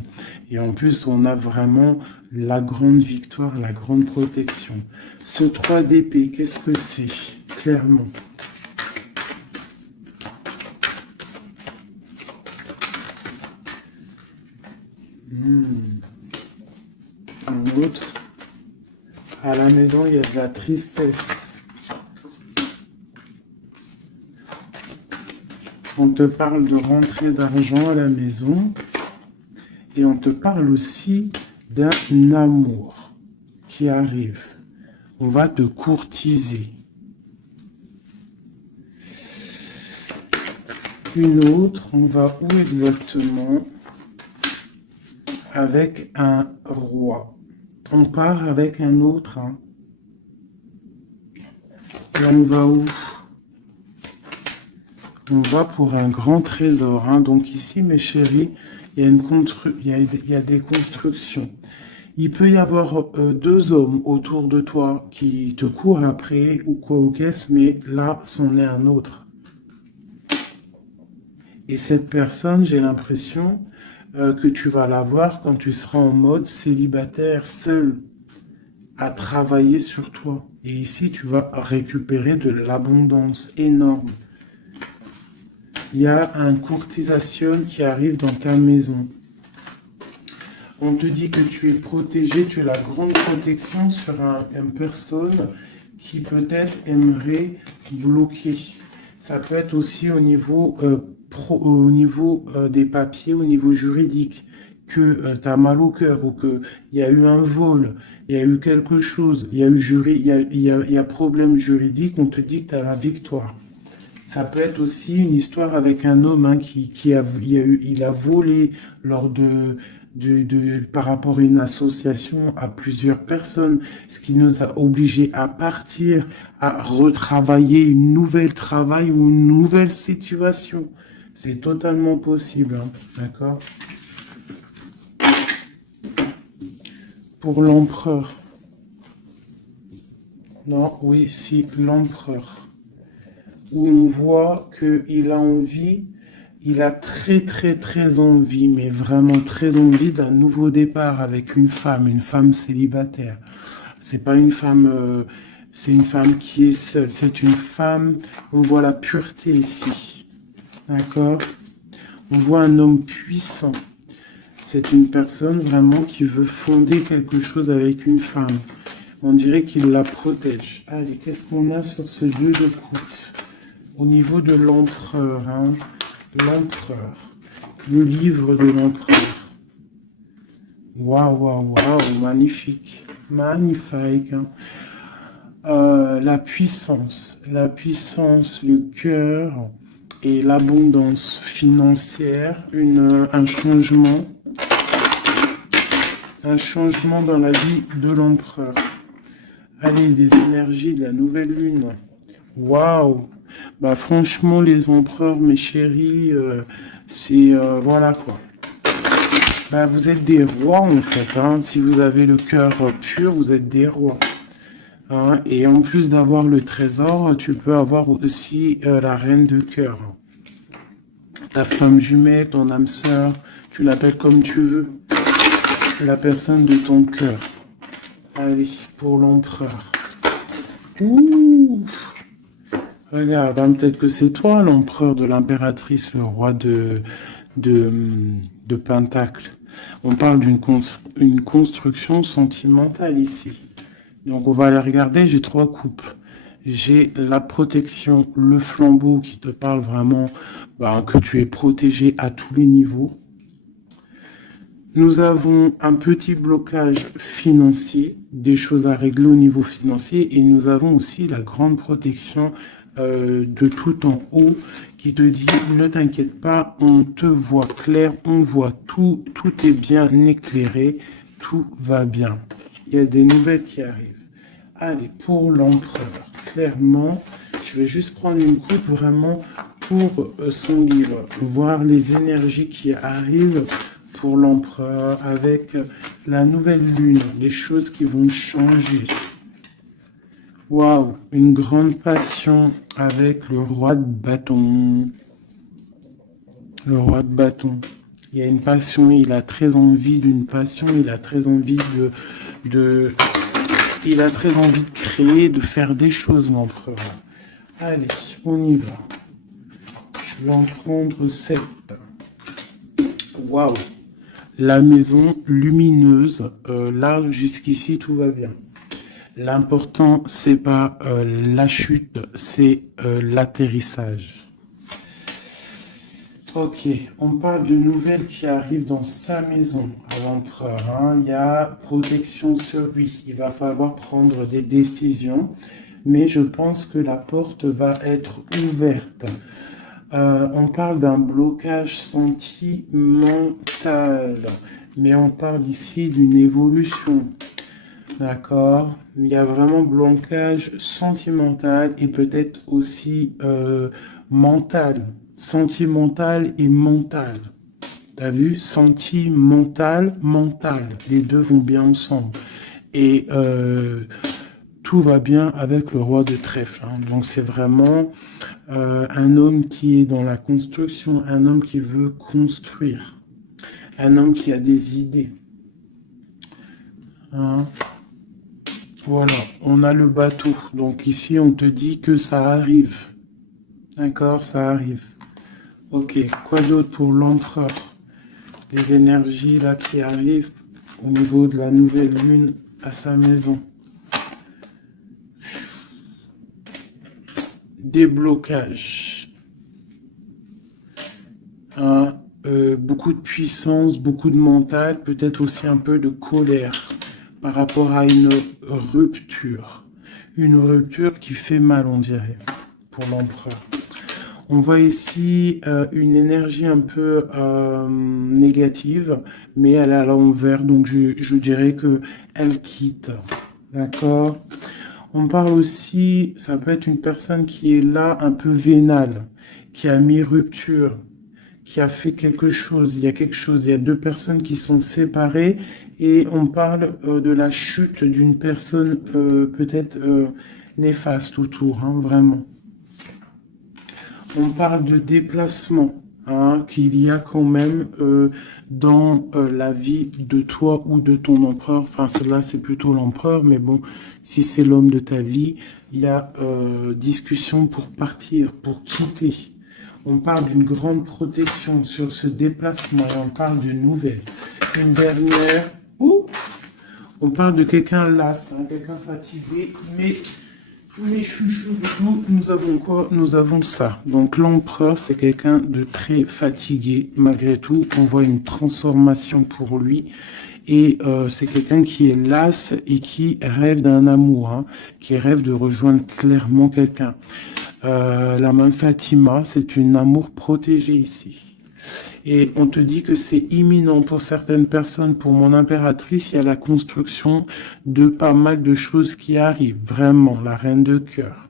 Et en plus, on a vraiment la grande victoire, la grande protection. Ce 3 d'épée, qu'est-ce que c'est? Clairement. Un autre. À la maison, il y a de la tristesse. On te parle de rentrée d'argent à la maison. Et on te parle aussi d'un amour qui arrive. On va te courtiser. Une autre, on va où exactement? Avec un roi. On part avec un autre. Hein. Et on va où? On va pour un grand trésor. Hein. Donc ici, mes chéris, il y a des constructions. Il peut y avoir 2 hommes autour de toi qui te courent après ou quoi au caisse, mais là, c'en est un autre. Et cette personne, j'ai l'impression que tu vas la voir quand tu seras en mode célibataire, seul, à travailler sur toi. Et ici, tu vas récupérer de l'abondance énorme. Il y a un courtisation qui arrive dans ta maison. On te dit que tu es protégé, tu as la grande protection sur une personne qui peut-être aimerait bloquer. Ça peut être aussi au niveau, des papiers, au niveau juridique, que tu as mal au cœur ou qu'il y a eu un vol, il y a eu quelque chose, il y a eu il y a problème juridique, on te dit que tu as la victoire. Ça peut être aussi une histoire avec un homme hein, il a volé lors par rapport à une association à plusieurs personnes, ce qui nous a obligés à partir, à retravailler une nouvelle travail ou une nouvelle situation. C'est totalement possible, hein, d'accord? Pour l'empereur. Non, oui, si, l'empereur. Où on voit qu'il a envie, il a très envie, mais vraiment très envie d'un nouveau départ avec une femme célibataire. C'est pas une femme, c'est une femme qui est seule, c'est une femme, on voit la pureté ici, d'accord? On voit un homme puissant, c'est une personne vraiment qui veut fonder quelque chose avec une femme. On dirait qu'il la protège. Allez, qu'est-ce qu'on a sur ce 2 de coupe? Au niveau de l'empereur, hein, l'empereur, le livre de l'empereur. Waouh, magnifique, magnifique. Hein. La puissance, le cœur et l'abondance financière, un changement dans la vie de l'empereur. Allez, les énergies de la nouvelle lune. Waouh! Bah franchement, les empereurs, mes chéris, c'est voilà quoi. Bah vous êtes des rois en fait. Hein. Si vous avez le cœur pur, vous êtes des rois. Hein. Et en plus d'avoir le trésor, tu peux avoir aussi la reine de cœur. Ta flamme jumelle, ton âme sœur, tu l'appelles comme tu veux. La personne de ton cœur. Allez, pour l'empereur. Ouh! Regarde, hein, peut-être que c'est toi l'empereur de l'impératrice, le roi de Pentacle. On parle d'une construction sentimentale ici. Donc on va aller regarder, j'ai 3 coupes. J'ai la protection, le flambeau qui te parle vraiment que tu es protégé à tous les niveaux. Nous avons un petit blocage financier, des choses à régler au niveau financier, et nous avons aussi la grande protection de tout en haut qui te dit ne t'inquiète pas, on te voit clair, on voit tout, tout est bien éclairé, tout va bien. Il y a des nouvelles qui arrivent. Allez, pour l'empereur, clairement, je vais juste prendre une coupe vraiment pour son livre, voir les énergies qui arrivent pour l'empereur avec la nouvelle lune, les choses qui vont changer. Waouh, une grande passion avec le roi de bâton. Le roi de bâton. Il y a une passion, il a très envie d'une passion, il a très envie il a très envie de créer, de faire des choses, l'empereur. Allez, on y va. Je vais en prendre 7. Waouh. La maison lumineuse. Là, jusqu'ici, tout va bien. L'important, c'est pas la chute, c'est l'atterrissage. Ok, on parle de nouvelles qui arrivent dans sa maison à l'empereur. Hein. Il y a protection sur lui. Il va falloir prendre des décisions, mais je pense que la porte va être ouverte. On parle d'un blocage sentimental, mais on parle ici d'une évolution. D'accord. Il y a vraiment blocage sentimental et peut-être aussi mental. Sentimental et mental. T'as vu? Sentimental, mental. Les deux vont bien ensemble. Et tout va bien avec le roi de trèfle. Hein. Donc c'est vraiment un homme qui est dans la construction, un homme qui veut construire. Un homme qui a des idées. Hein. Voilà, on a le bateau. Donc ici, on te dit que ça arrive. D'accord, ça arrive. Ok, quoi d'autre pour l'empereur? Les énergies là qui arrivent au niveau de la nouvelle lune à sa maison. Déblocage. Hein, beaucoup de puissance, beaucoup de mental, peut-être aussi un peu de colère par rapport à une rupture. Une rupture qui fait mal, on dirait, pour l'empereur. On voit ici une énergie un peu négative, mais elle est à l'envers, donc je dirais que elle quitte. D'accord? On parle aussi, ça peut être une personne qui est là un peu vénale, qui a mis rupture, qui a fait quelque chose. Il y a quelque chose, il y a deux personnes qui sont séparées et on parle de la chute d'une personne peut-être néfaste autour, hein, vraiment. On parle de déplacement, hein, qu'il y a quand même dans la vie de toi ou de ton empereur. Enfin, celle-là, c'est plutôt l'empereur, mais bon, si c'est l'homme de ta vie, il y a discussion pour partir, pour quitter. On parle d'une grande protection sur ce déplacement et on parle de nouvelles. Une dernière, on parle de quelqu'un las, hein, quelqu'un fatigué, mais... Les chouchous, nous avons quoi? Nous avons ça. Donc l'empereur, c'est quelqu'un de très fatigué. Malgré tout, on voit une transformation pour lui. Et c'est quelqu'un qui est las et qui rêve d'un amour, hein, qui rêve de rejoindre clairement quelqu'un. La main Fatima, c'est une amour protégé ici. Et on te dit que c'est imminent pour certaines personnes. Pour mon impératrice, il y a la construction de pas mal de choses qui arrivent. Vraiment, la reine de cœur.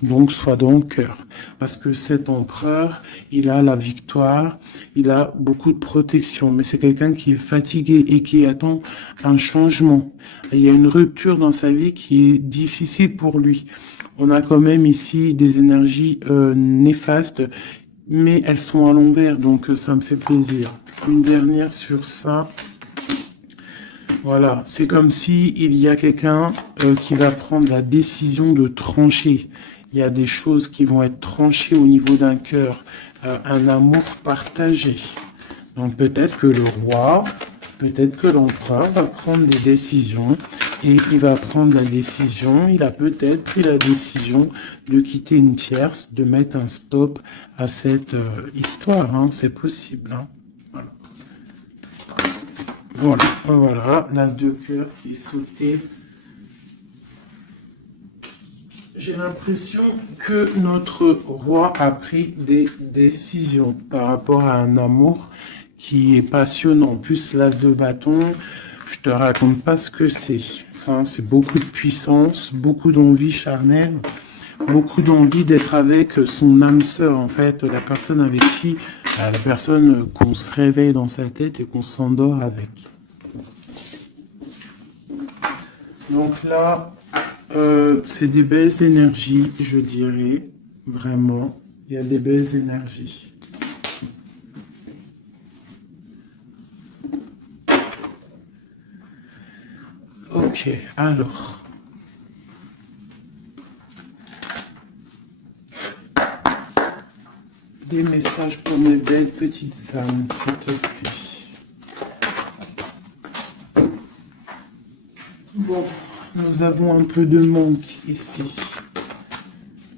Donc, sois dans le cœur. Parce que cet empereur, il a la victoire, il a beaucoup de protection. Mais c'est quelqu'un qui est fatigué et qui attend un changement. Il y a une rupture dans sa vie qui est difficile pour lui. On a quand même ici des énergies néfastes, mais elles sont à l'envers, donc ça me fait plaisir. Une dernière sur ça. Voilà, c'est comme si il y a quelqu'un qui va prendre la décision de trancher. Il y a des choses qui vont être tranchées au niveau d'un cœur, un amour partagé. Donc peut-être que le roi, peut-être que l'empereur va prendre des décisions et il va prendre la décision, il a peut-être pris la décision de quitter une tierce, de mettre un stop à cette histoire, hein, c'est possible. Hein. Voilà, l'as de cœur qui est sauté. J'ai l'impression que notre roi a pris des décisions par rapport à un amour qui est passionnant. En plus, l'as de bâton, je te raconte pas ce que c'est. Ça, c'est beaucoup de puissance, beaucoup d'envie charnelle, beaucoup d'envie d'être avec son âme sœur, en fait, la personne avec qui, la personne qu'on se réveille dans sa tête et qu'on s'endort avec. Donc là, c'est des belles énergies, je dirais, vraiment. Il y a des belles énergies. Ok, alors. Des messages pour mes belles petites âmes, s'il te plaît. Bon, nous avons un peu de manque ici.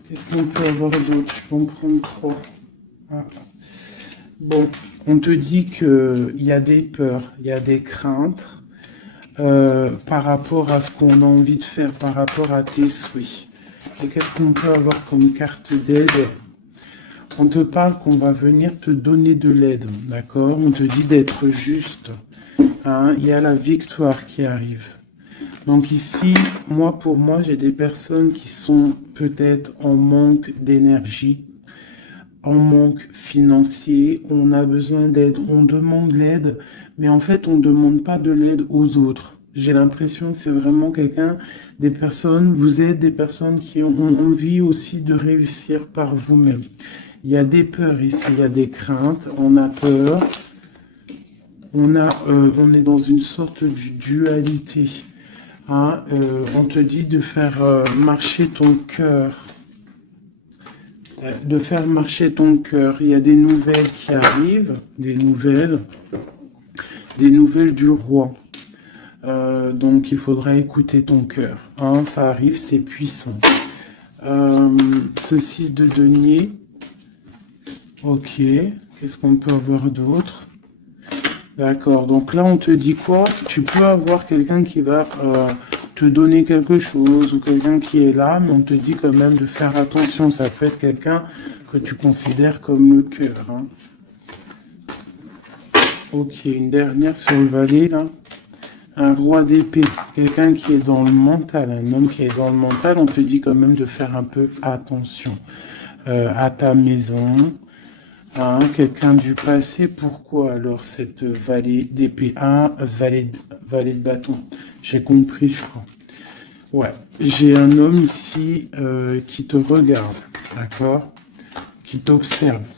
Qu'est-ce qu'on peut avoir d'autre? Je vais en prendre 3. Ah. Bon, on te dit qu'il y a des peurs, il y a des craintes par rapport à ce qu'on a envie de faire, par rapport à tes souhaits. Et qu'est-ce qu'on peut avoir comme carte d'aide? On te parle qu'on va venir te donner de l'aide, d'accord? On te dit d'être juste. Hein? Il y a la victoire qui arrive. Donc ici, pour moi, j'ai des personnes qui sont peut-être en manque d'énergie, en manque financier, on a besoin d'aide, on demande l'aide, mais en fait, on ne demande pas de l'aide aux autres. J'ai l'impression que c'est vraiment des personnes, vous êtes des personnes qui ont envie aussi de réussir par vous-même. Il y a des peurs ici, il y a des craintes, on a peur, on est dans une sorte de dualité. Hein, on te dit de faire marcher ton cœur. De faire marcher ton cœur. Il y a des nouvelles qui arrivent, des nouvelles du roi. Donc il faudra écouter ton cœur. Hein, ça arrive, c'est puissant. Ce 6 de denier. Ok, qu'est-ce qu'on peut avoir d'autre? D'accord, donc là on te dit quoi? Tu peux avoir quelqu'un qui va te donner quelque chose ou quelqu'un qui est là, mais on te dit quand même de faire attention. Ça peut être quelqu'un que tu considères comme le cœur. Hein. Ok, une dernière sur le valet là. Un roi d'épée, quelqu'un qui est dans le mental, un homme qui est dans le mental, on te dit quand même de faire un peu attention à ta maison. Hein, quelqu'un du passé, pourquoi alors cette vallée d'épée? Vallée de bâton. J'ai compris, je crois. Ouais, j'ai un homme ici qui te regarde, d'accord? Qui t'observe.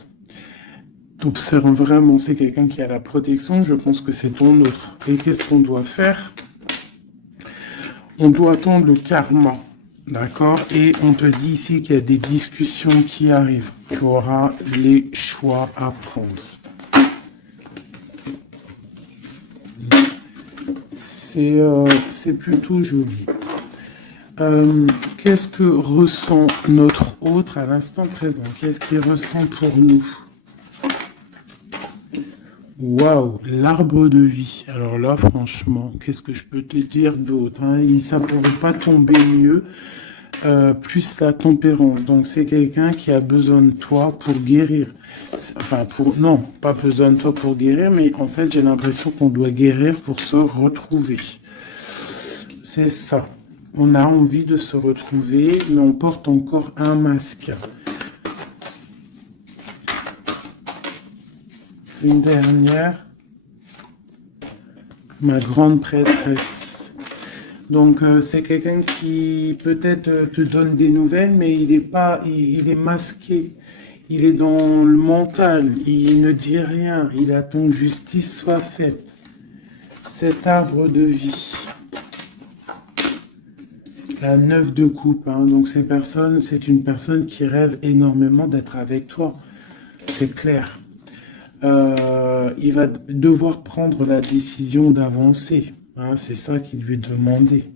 T'observe vraiment, c'est quelqu'un qui a la protection, je pense que c'est ton autre. Et qu'est-ce qu'on doit faire? On doit attendre le karma. D'accord? Et on te dit ici qu'il y a des discussions qui arrivent. Tu auras les choix à prendre. C'est plutôt joli. Qu'est-ce que ressent notre autre à l'instant présent? Qu'est-ce qu'il ressent pour nous? Waouh, l'arbre de vie. Alors là, franchement, qu'est-ce que je peux te dire d'autre, hein? Ça ne pourrait pas tomber mieux. Plus la tempérance. Donc, c'est quelqu'un qui a besoin de toi pour guérir. Enfin, non, pas besoin de toi pour guérir, mais en fait, j'ai l'impression qu'on doit guérir pour se retrouver. C'est ça. On a envie de se retrouver, mais on porte encore un masque. Une dernière. Ma grande prêtresse. Donc, c'est quelqu'un qui peut-être te donne des nouvelles, mais il est masqué. Il est dans le mental. Il ne dit rien. Il attend que justice soit faite. Cet arbre de vie. La 9 de coupe. Hein. Donc, c'est une personne qui rêve énormément d'être avec toi. C'est clair. Il va devoir prendre la décision d'avancer. Hein, c'est ça qui lui est demandé.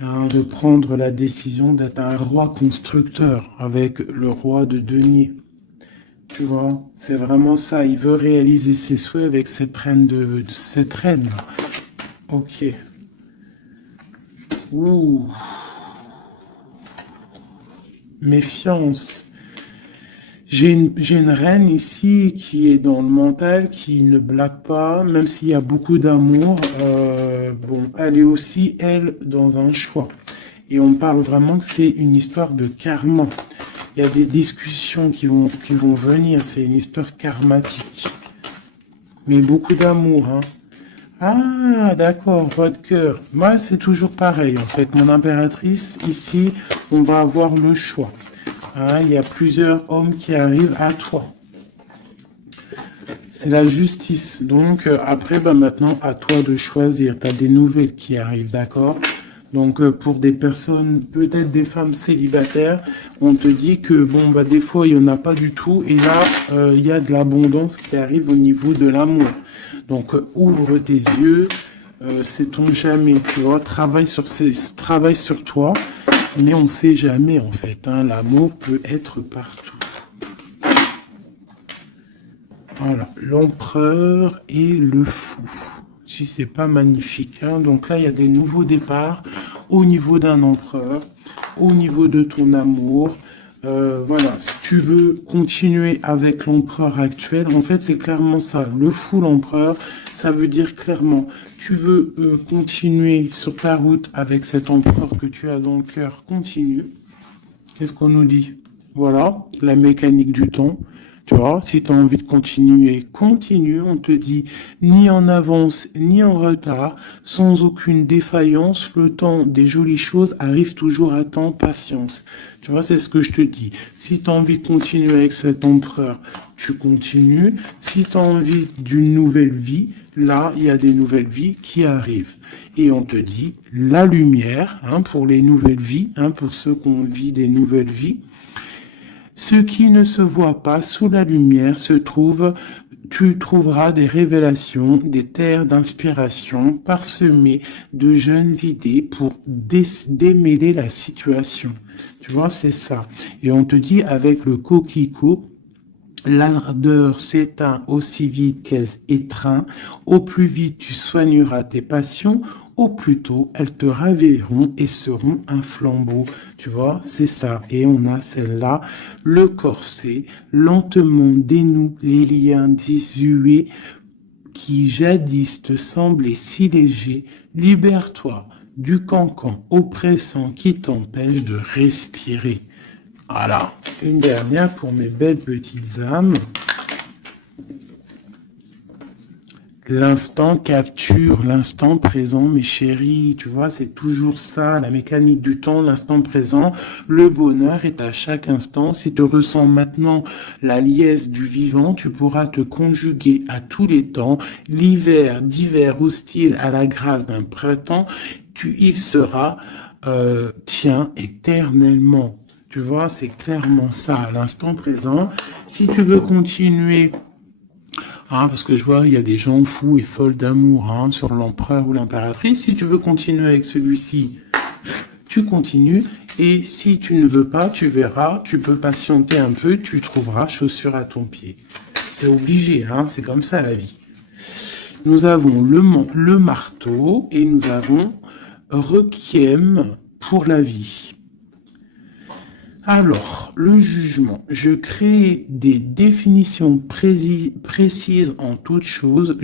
Hein, de prendre la décision d'être un roi constructeur avec le roi de denier. Tu vois, c'est vraiment ça. Il veut réaliser ses souhaits avec cette reine cette reine. Ok. Ouh. Méfiance. J'ai une reine ici qui est dans le mental, qui ne blague pas, même s'il y a beaucoup d'amour. Bon, elle est aussi, elle, dans un choix. Et on parle vraiment que c'est une histoire de karma. Il y a des discussions qui vont venir. C'est une histoire karmatique. Mais beaucoup d'amour, hein. Ah, d'accord, votre cœur. Moi, c'est toujours pareil, en fait. Mon impératrice, ici, on va avoir le choix. Hein, il y a plusieurs hommes qui arrivent à toi. C'est la justice. Donc, après, maintenant, à toi de choisir. Tu as des nouvelles qui arrivent, d'accord? Donc, pour des personnes, peut-être des femmes célibataires, on te dit que, bon, des fois, il n'y en a pas du tout. Et là, il y a de l'abondance qui arrive au niveau de l'amour. Donc, ouvre tes yeux. Sait-on jamais, tu vois, travaille sur toi. Mais on ne sait jamais, en fait. Hein, l'amour peut être partout. Voilà, l'empereur et le fou. Si c'est pas magnifique. Hein. Donc là, il y a des nouveaux départs au niveau d'un empereur, au niveau de ton amour. Voilà, si tu veux continuer avec l'empereur actuel, en fait, c'est clairement ça. Le fou, l'empereur, ça veut dire clairement, tu veux continuer sur ta route avec cet empereur que tu as dans le cœur, continue. Qu'est-ce qu'on nous dit? Voilà, la mécanique du temps. Tu vois, si tu as envie de continuer, continue. On te dit ni en avance, ni en retard, sans aucune défaillance. Le temps des jolies choses arrive toujours à temps, patience. Tu vois, c'est ce que je te dis. Si tu as envie de continuer avec cet empereur, tu continues. Si tu as envie d'une nouvelle vie, là, il y a des nouvelles vies qui arrivent. Et on te dit la lumière, pour les nouvelles vies, pour ceux qui ont vit des nouvelles vies. Ce qui ne se voit pas sous la lumière se trouve, tu trouveras des révélations, des terres d'inspiration parsemées de jeunes idées pour démêler la situation. Tu vois, c'est ça. Et on te dit avec le coquelicot, l'ardeur s'éteint aussi vite qu'elle étreint. Au plus vite tu soigneras tes passions, au plus tôt elles te ravilleront et seront un flambeau. Tu vois, c'est ça. Et on a celle-là, le corset, lentement dénoue les liens désuets qui jadis te semblaient si légers. Libère-toi du cancan oppressant qui t'empêche de respirer. Voilà, une dernière pour mes belles petites âmes. L'instant capture, l'instant présent, mes chéris, tu vois, c'est toujours ça, la mécanique du temps, l'instant présent. Le bonheur est à chaque instant. Si tu ressens maintenant la liesse du vivant, tu pourras te conjuguer à tous les temps. L'hiver d'hiver hostile à la grâce d'un printemps, il sera tien éternellement. Tu vois, c'est clairement ça, à l'instant présent. Si tu veux continuer, parce que je vois, il y a des gens fous et folles d'amour sur l'empereur ou l'impératrice. Si tu veux continuer avec celui-ci, tu continues. Et si tu ne veux pas, tu verras, tu peux patienter un peu, tu trouveras chaussure à ton pied. C'est obligé, c'est comme ça la vie. Nous avons le marteau et nous avons requiem pour la vie. Alors, le jugement. Je crée des définitions précises en toute chose.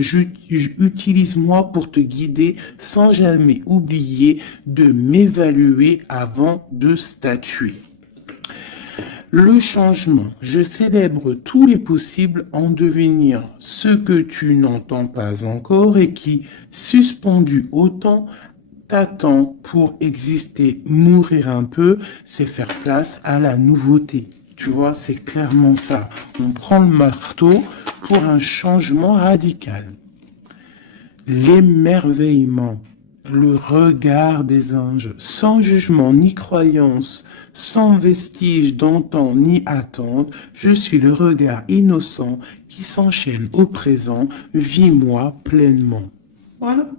Utilise-moi pour te guider sans jamais oublier de m'évaluer avant de statuer. Le changement. Je célèbre tous les possibles en devenir ce que tu n'entends pas encore et qui, suspendu au temps, t'attend pour exister. Mourir un peu, c'est faire place à la nouveauté. Tu vois, c'est clairement ça. On prend le marteau pour un changement radical. L'émerveillement, le regard des anges, sans jugement ni croyance, sans vestige d'antan ni attente, je suis le regard innocent qui s'enchaîne au présent, vis-moi pleinement. Voilà.